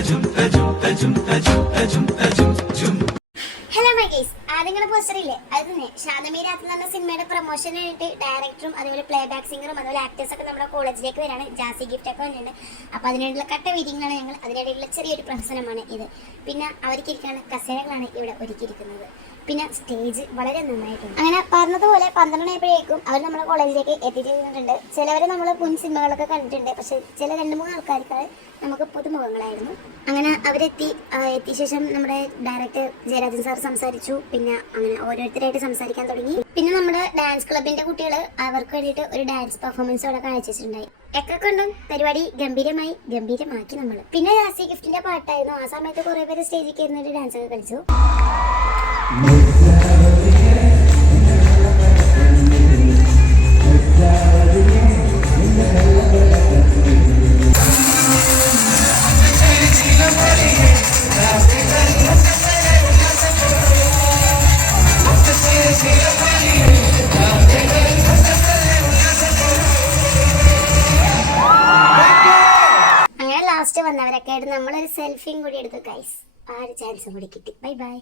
Hello my guys, ആദ്യങ്ങളുടെ പോസ്റ്ററില്ലേ അത് തന്നെ ഷാദമി രാത്രി എന്ന സിനിമയുടെ പ്രൊമോഷനായിട്ട് ഡയറക്ടറും അതുപോലെ പ്ലേ ബാക്ക് സിംഗറും അതുപോലെ ആക്ടേഴ്സ് ഒക്കെ നമ്മുടെ കോളേജിലേക്ക് വരാണ്. ജാസി ഗിഫ്റ്റ് ഒക്കെ വന്നിട്ടുണ്ട്. അപ്പോൾ അതിനായിട്ടുള്ള കട്ട മീറ്റിംഗാണ് ഞങ്ങൾ. അതിനിടയിലുള്ള ചെറിയൊരു പ്രഹസനമാണ് ഇത്. പിന്നെ അവർക്ക് ഇരിക്കാനുള്ള കസേരകളാണ് ഇവിടെ ഒരുക്കിയിരിക്കുന്നത്. പിന്നെ സ്റ്റേജ് വളരെ നന്നായിട്ടുണ്ട്. അങ്ങനെ പറഞ്ഞതുപോലെ 12 മണിയായപ്പോഴേക്കും അവർ നമ്മുടെ കോളേജിലേക്ക് എത്തിച്ചിട്ടുണ്ട്. ചിലവരെ നമ്മൾ മുൻ സിനിമകളൊക്കെ കണ്ടിട്ടുണ്ട്, പക്ഷെ ചില 2-3 ആൾക്കാർക്ക് നമുക്ക് പുതുമുഖങ്ങളായിരുന്നു. അങ്ങനെ എത്തിയ ശേഷം നമ്മുടെ ഡയറക്ടർ ജയരാജൻ സാർ സംസാരിച്ചു. പിന്നെ അങ്ങനെ ഓരോരുത്തരായിട്ട് സംസാരിക്കാൻ തുടങ്ങി. പിന്നെ നമ്മുടെ ഡാൻസ് ക്ലബിന്റെ കുട്ടികൾ അവർക്ക് വേണ്ടിയിട്ട് ഒരു ഡാൻസ് പെർഫോമൻസ് അവിടെ കാഴ്ചവെച്ചിട്ടുണ്ടായി. ഒക്കെ കൊണ്ടും പരിപാടി ഗംഭീരമാക്കി നമ്മൾ. പിന്നെ ജാസി ഗിഫ്റ്റിന്റെ പാട്ടായിരുന്നു. ആ സമയത്ത് കുറെ പേര് സ്റ്റേജിൽ കയറുന്നൊരു ഡാൻസ് ഒക്കെ കളിച്ചു. അങ്ങനെ ലാസ്റ്റ് വന്നവരൊക്കെ ആയിട്ട് നമ്മളൊരു സെൽഫിയും കൂടി എടുത്തു ഗൈസ്. ആ ഒരു ചാൻസും കൂടി കിട്ടി. Bye bye.